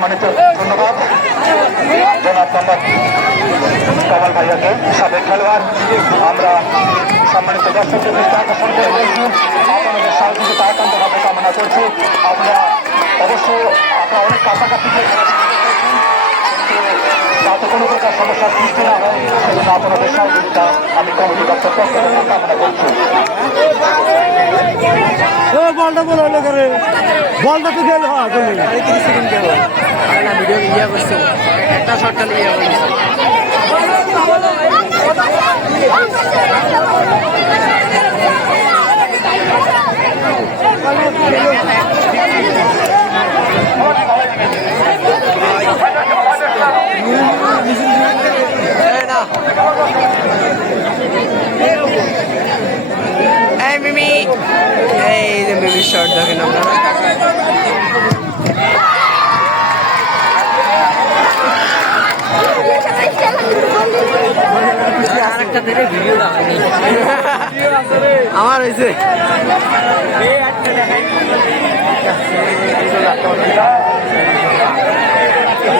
সম্মানিত ধন্যবাদ জনাব মোহাম্মদ কামাল ভাইয়াকে, সাবেক খেলোয়াড়। আমরা সম্মানিত দর্শকদের দৃষ্টি আকর্ষণ করে বলছি, আপনাদের সহযোগিতা একান্তভাবে কামনা করছি। আমরা অবশ্য আপনারা অনেক কাছাকাছি যাতে কোনো প্রকার সমস্যার সৃষ্টি না হয় সেজন্য আপনাদের সহযোগিতা আমি কমিটি দপ্তর পক্ষ থেকে কামনা করছি। বলটা বলো করে বলটা তো গেল হ্যাঁ 30 সেকেন্ড গেল না ভিডিও ইয়া করছে একটা শট খালি ইয়া করছে এই মিমি এই যে মিমি শট দেখেন আপনারা আরেকটা থেকে ভিডিও আমার হয়েছে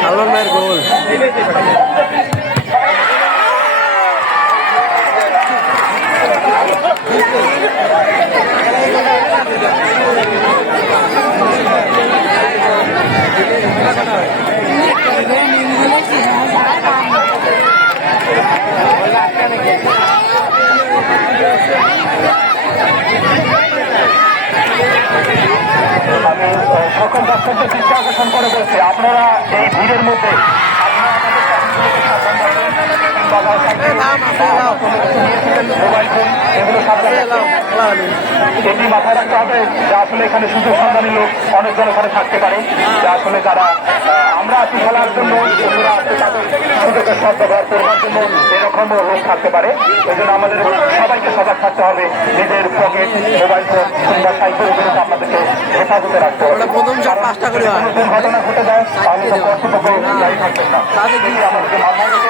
সালমান ভাইয়ের গোল আমি সকল দর্শকদের দৃষ্টি আকর্ষণ করে বলছি, আপনারা এই ভিড়ের মধ্যে মোবাইল ফোন এগুলো এটি মাথায় রাখতে হবে যে আসলে এখানে সুযোগ সন্ধানী লোক অনেকজন এখানে থাকতে পারে, যে আসলে যারা আমরা আছি খেলার জন্য অন্যরা আছে তাদের সুযোগের সদ্ব্যবহার করবার জন্য এরকম লোক থাকতে পারে। এই জন্য আমাদের সবাইকে সজাগ থাকতে হবে, নিজের পকেট মোবাইল ফোন কিংবা সাইকেল এগুলোকে আপনাদেরকে হেফাজতে রাখতে হবে। ঘটনা ঘটে যায় তাহলে তো কর্তৃপক্ষ দায়ী থাকবেন না, আমাদেরকে মাথায় রেখে